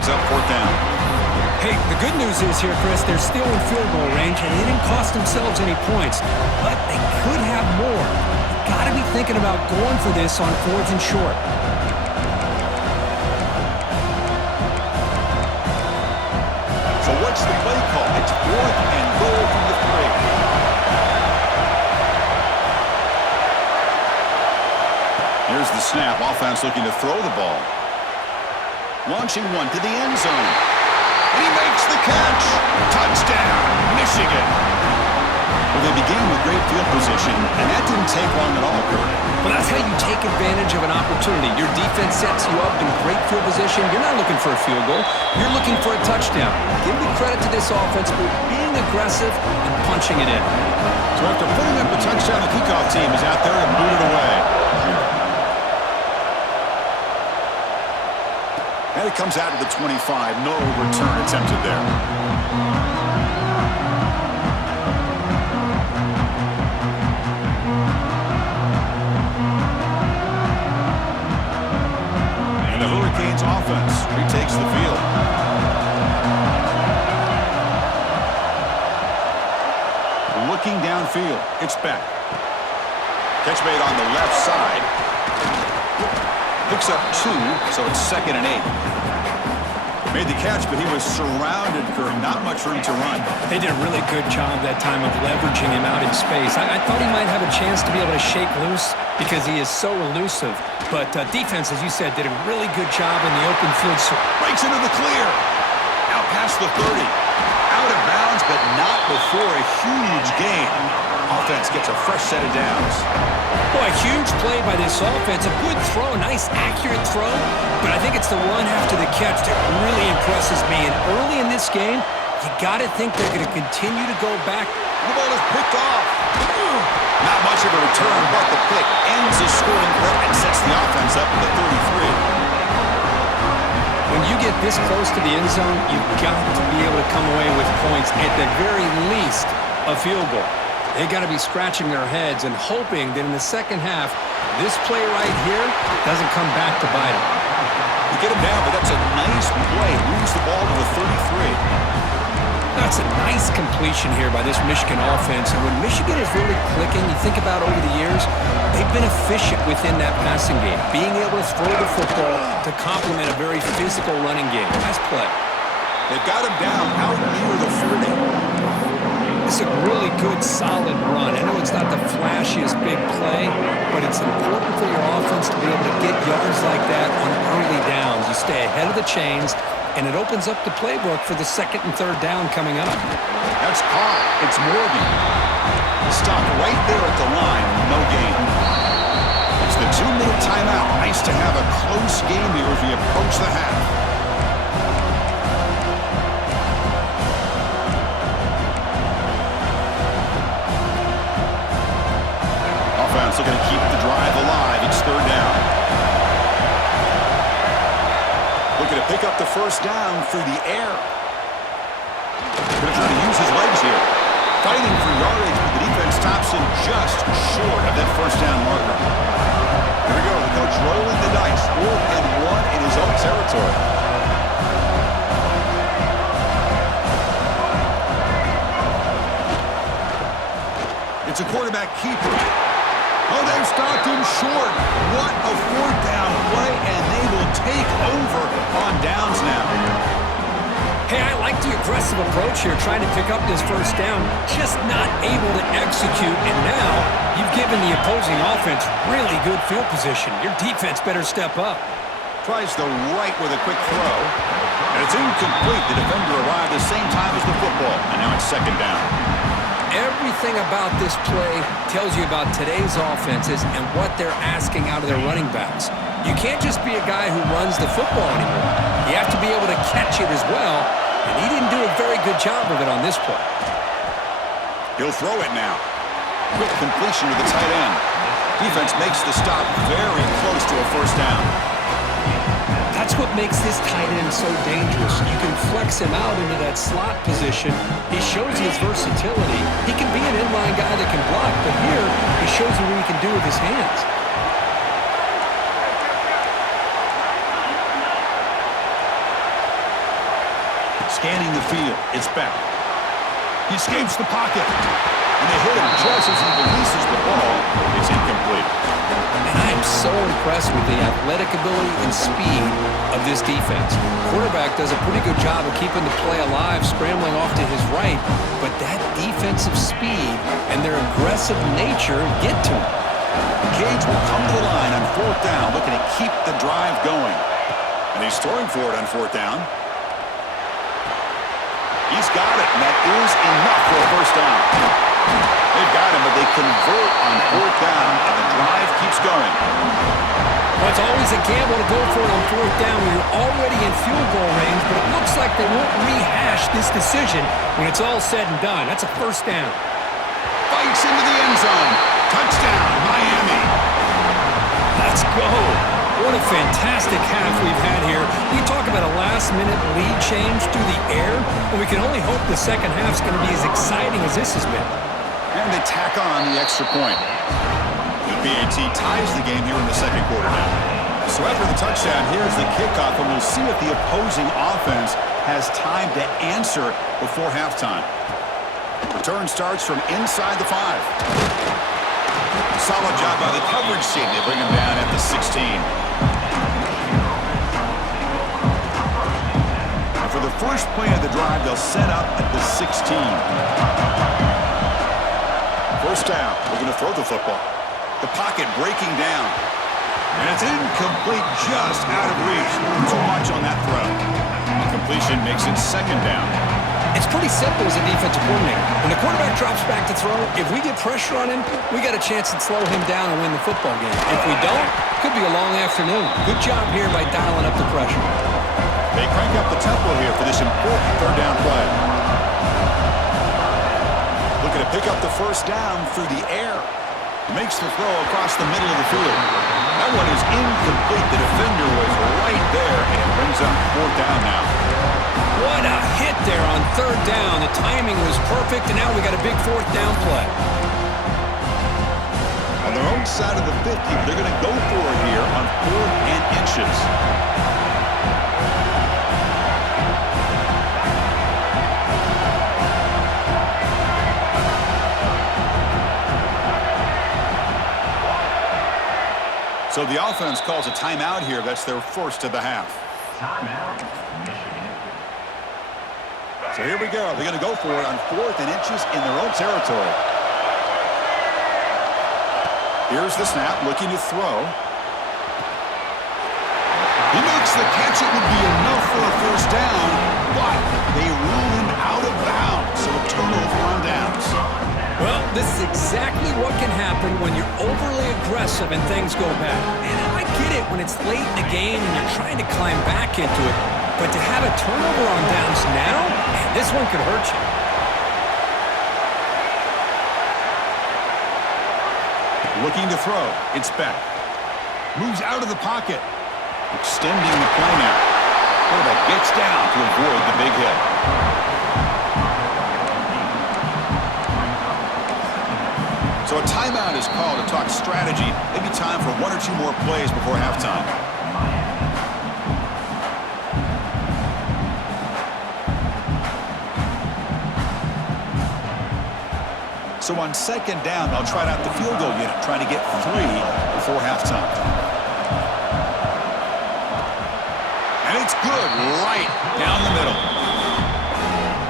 It's up 4th down. Hey, the good news is here, Chris, they're still in field goal range, and they didn't cost themselves any points. But they could have more. You've got to be thinking about going for this on 4th and short. So what's the play call? It's 4th and goal from the 3. Here's the snap. Offense looking to throw the ball. Launching one to the end zone. And he makes the catch. Touchdown, Michigan. Well, they began with great field position, and that didn't take long at all, Kirk. Well, that's how you take advantage of an opportunity. Your defense sets you up in great field position. You're not looking for a field goal. You're looking for a touchdown. Give the credit to this offense for being aggressive and punching it in. So after putting up a touchdown, the kickoff team is out there to boot it away. And it comes out of the 25. No return attempted there. And the Hurricanes offense retakes the field. Looking downfield. It's back. Catch made on the left side. Picks up 2, so it's 2nd and 8. Made the catch, but he was surrounded, Kirk. Not much room to run. They did a really good job that time of leveraging him out in space. I thought he might have a chance to be able to shake loose because he is so elusive. But defense, as you said, did a really good job in the open field. Breaks into the clear. Out past the 30. Out of bounds, but not before a huge gain. Offense gets a fresh set of downs. Boy, a huge play by this offense. A good throw, a nice, accurate throw. But I think it's the run after the catch that really impresses me. And early in this game, you got to think they're going to continue to go back. The ball is picked off. Not much of a return, but the pick ends the scoring clip and sets the offense up at the 33. When you get this close to the end zone, you've got to be able to come away with points, at the very least, a field goal. They got to be scratching their heads and hoping that in the second half, this play right here doesn't come back to bite them. You get him down, but that's a nice play. Moves the ball to the 33. That's a nice completion here by this Michigan offense. And when Michigan is really clicking, you think about over the years, they've been efficient within that passing game, being able to throw the football to complement a very physical running game. Nice play. They've got him down out near the 40. It's a really good, solid run. I know it's not the flashiest big play, but it's important for your offense to be able to get yards like that on early downs. You stay ahead of the chains, and it opens up the playbook for the 2nd and 3rd down coming up. That's caught. It's Morgan. Stopped right there at the line. No gain. It's the 2-minute timeout. Nice to have a close game here as we approach the half. Looking to keep the drive alive. It's 3rd down. Looking to pick up the 1st down through the air. Going to try to use his legs here. Fighting for yardage, but the defense stops him just short of that 1st down marker. Here we go. The coach rolling the dice. 4th and 1 in his own territory. It's a quarterback keeper. Oh, they've stopped him short. What a 4th down play, and they will take over on downs now. Hey, I like the aggressive approach here, trying to pick up this 1st down, just not able to execute, and now you've given the opposing offense really good field position. Your defense better step up. Tries the right with a quick throw, and it's incomplete. The defender arrived the same time as the football, and now it's 2nd down. Everything about this play tells you about today's offenses and what they're asking out of their running backs. You can't just be a guy who runs the football anymore. You have to be able to catch it as well, and he didn't do a very good job of it on this play. He'll throw it now. Quick completion to the tight end. Defense makes the stop very close to a 1st down. That's what makes this tight end so dangerous. You can flex him out into that slot position. He shows his versatility. He can be an inline guy that can block, but here he shows you what he can do with his hands. Scanning the field. It's Beck. He escapes the pocket. And they hit him just as he releases the ball. It's incomplete. And I am so impressed with the athletic ability and speed of this defense. Quarterback does a pretty good job of keeping the play alive, scrambling off to his right, but that defensive speed and their aggressive nature get to him. Cage will come to the line on 4th down, looking to keep the drive going. And he's throwing for it on 4th down. He's got it, and that is enough for a first down. They've got him, but they convert on 4th down, and the drive keeps going. Well, it's always a gamble to go for it on 4th down when you're already in field goal range, but it looks like they won't rehash this decision when it's all said and done. That's a first down. Fights into the end zone. Touchdown, Miami. Let's go. What a fantastic half we've had here. We talk about a last-minute lead change through the air, and we can only hope the second half is going to be as exciting as this has been. And they tack on the extra point. The PAT ties the game here in the second quarter now. So after the touchdown, here's the kickoff, and we'll see if the opposing offense has time to answer before halftime. Return starts from inside the 5. Solid job by the coverage team. They bring him down at the 16. And for the first play of the drive, they'll set up at the 16. First down. We're going to throw the football. The pocket breaking down. And it's incomplete, just out of reach. Too much on that throw. Completion makes it second down. It's pretty simple as a defensive coordinator. When the quarterback drops back to throw, if we get pressure on him, we got a chance to slow him down and win the football game. If we don't, could be a long afternoon. Good job here by dialing up the pressure. They crank up the tempo here for this important third down play. Looking to pick up the first down through the air. Makes the throw across the middle of the field. That one is incomplete. The defender was right there, and it brings up 4th down now. What a hit there on 3rd down. The timing was perfect, and now we got a big 4th down play. On their own side of the 50, they're going to go for it here on 4th and inches. So the offense calls a timeout here. That's their first of the half. Timeout, Michigan. So here we go. They're going to go for it on 4th and inches in their own territory. Here's the snap, looking to throw. He makes the catch. It would be enough for a first down, but they rule him out of bounds. So a turnover on downs. Well, this is exactly what can happen when you're overly aggressive and things go bad. And I get it when it's late in the game and you're trying to climb back into it. But to have a turnover on downs now, man, this one could hurt you. Looking to throw. It's Beck. Moves out of the pocket. Extending the play now. Quarterback gets down to avoid the big hit. So a timeout is called to talk strategy. Maybe time for 1 or 2 more plays before halftime. So on 2nd down, they'll try out the field goal unit, trying to get 3 before halftime. And it's good, right down the middle.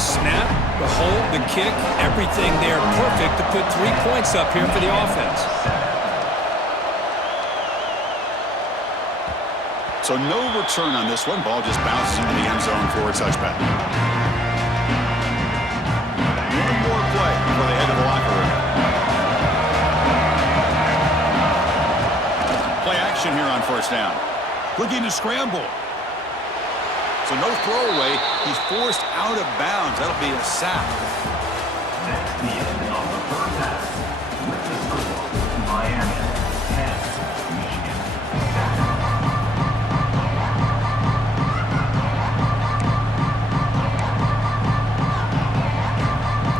Snap, the hold, the kick, everything there perfect to put 3 points up here for the offense. So no return on this one. Ball just bounces into the end zone for a touchback. One more play before they head to the locker room. Play action here on first down. Looking to scramble. So no throwaway. He's forced out of bounds. That'll be a sack. That's the end of the first half. With the score, Miami 10, Michigan 7.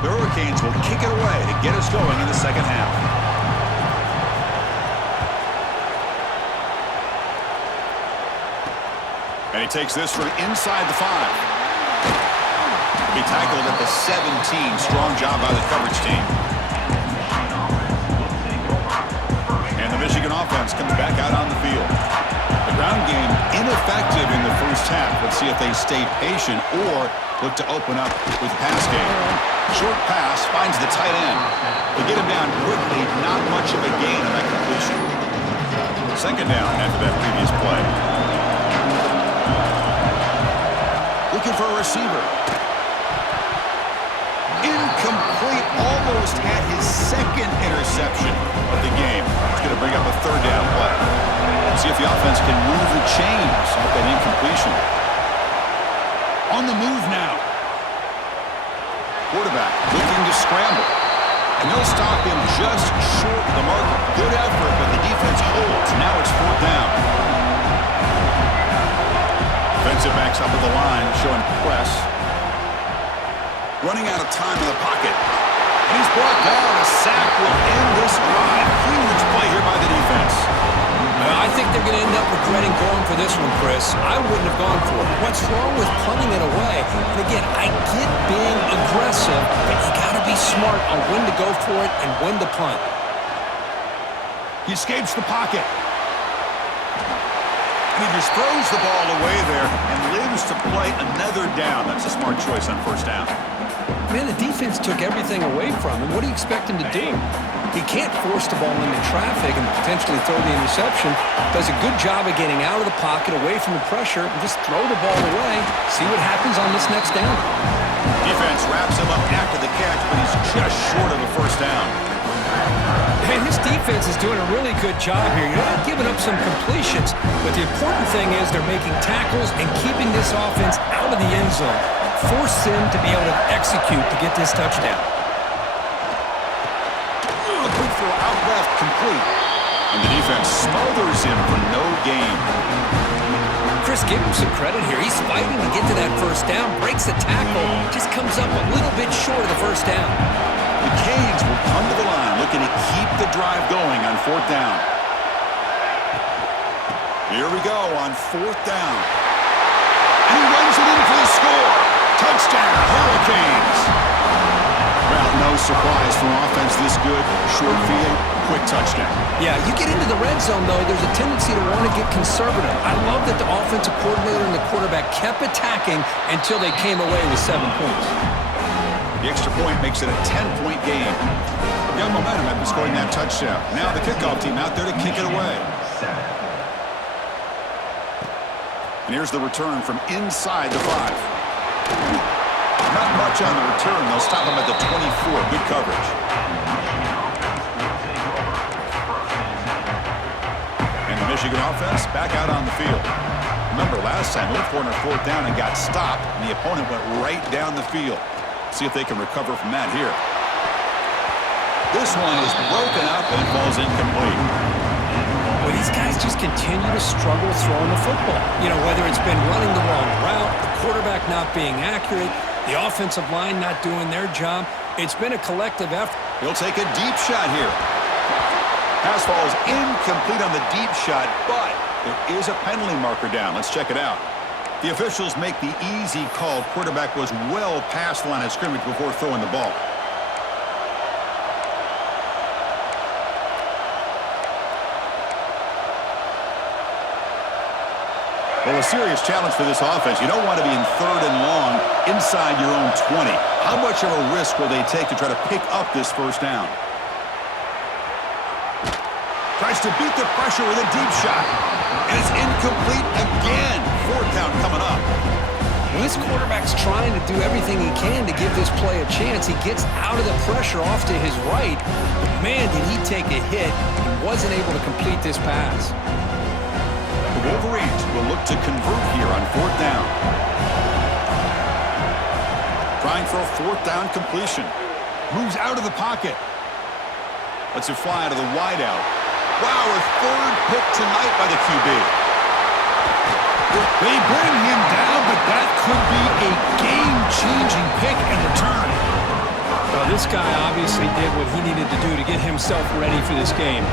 The Hurricanes will kick it away to get us going in the second half. And he takes this from inside the 5. Be tackled at the 17. Strong job by the coverage team. And the Michigan offense comes back out on the field. The ground game ineffective in the first half. Let's see if they stay patient or look to open up with the pass game. Short pass finds the tight end. They get him down quickly. Not much of a gain on that completion. Second down after that previous play. Looking for a receiver. Incomplete. Almost had his second interception of the game. It's going to bring up a third down play. See if the offense can move the chains off that incompletion. On the move now. Quarterback looking to scramble. And they'll stop him just short of the mark. Good effort, but the defense holds. Now it's fourth down. Defensive backs up at the line, showing press. Running out of time in the pocket. And he's brought down. A sack will end this drive. Huge play here by the defense. I think they're going to end up regretting going for this one, Chris. I wouldn't have gone for it. What's wrong with punting it away? And again, I get being aggressive, but you got to be smart on when to go for it and when to punt. He escapes the pocket. And he just throws the ball away there and lives to play another down. That's a smart choice on first down. Man, the defense took everything away from him. What do you expect him to do? He can't force the ball into traffic and potentially throw the interception. Does a good job of getting out of the pocket, away from the pressure, and just throw the ball away. See what happens on this next down. Defense wraps him up after the catch, but he's just short of a first down. Man, this defense is doing a really good job here. You're not giving up some completions, but the important thing is they're making tackles and keeping this offense out of the end zone. Force them to be able to execute to get this touchdown. A quick throw out left, complete. And the defense smothers him for no gain. Chris, give him some credit here. He's fighting to get to that first down, breaks the tackle, just comes up a little bit short of the first down. The Canes will come to the line, looking to keep the drive going on fourth down. Here we go on fourth down. And he runs it in for the score. Touchdown, Hurricanes. Well, no surprise from offense this good. Short field, quick touchdown. Yeah, you get into the red zone, though, there's a tendency to want to get conservative. I love that the offensive coordinator and the quarterback kept attacking until they came away with 7 points. The extra point makes it a 10-point game. Young momentum after scoring that touchdown. Now the kickoff team out there to kick it away. And here's the return from inside the 5. Not much on the return. They'll stop him at the 24. Good coverage. And the Michigan offense back out on the field. Remember, last time, looked for it on fourth down and got stopped, and the opponent went right down the field. See if they can recover from that here. This one is broken up and falls incomplete. Well, these guys just continue to struggle throwing the football. You know, whether it's been running the wrong route, the quarterback not being accurate, the offensive line not doing their job. It's been a collective effort. He'll take a deep shot here. Pass falls incomplete on the deep shot, but there is a penalty marker down. Let's check it out. The officials make the easy call. Quarterback was well past the line of scrimmage before throwing the ball. Well, a serious challenge for this offense. You don't want to be in third and long inside your own 20. How much of a risk will they take to try to pick up this first down? Tries to beat the pressure with a deep shot. And it's incomplete again. Fourth down coming up. Well, this quarterback's trying to do everything he can to give this play a chance. He gets out of the pressure off to his right. But man, did he take a hit and wasn't able to complete this pass. The Wolverines will look to convert here on fourth down. Trying for a fourth down completion. Moves out of the pocket. Lets it fly out of the wideout. Wow, a third pick tonight by the QB. They bring him down, but that could be a game-changing pick and return. Well, this guy obviously did what he needed to do to get himself ready for this game.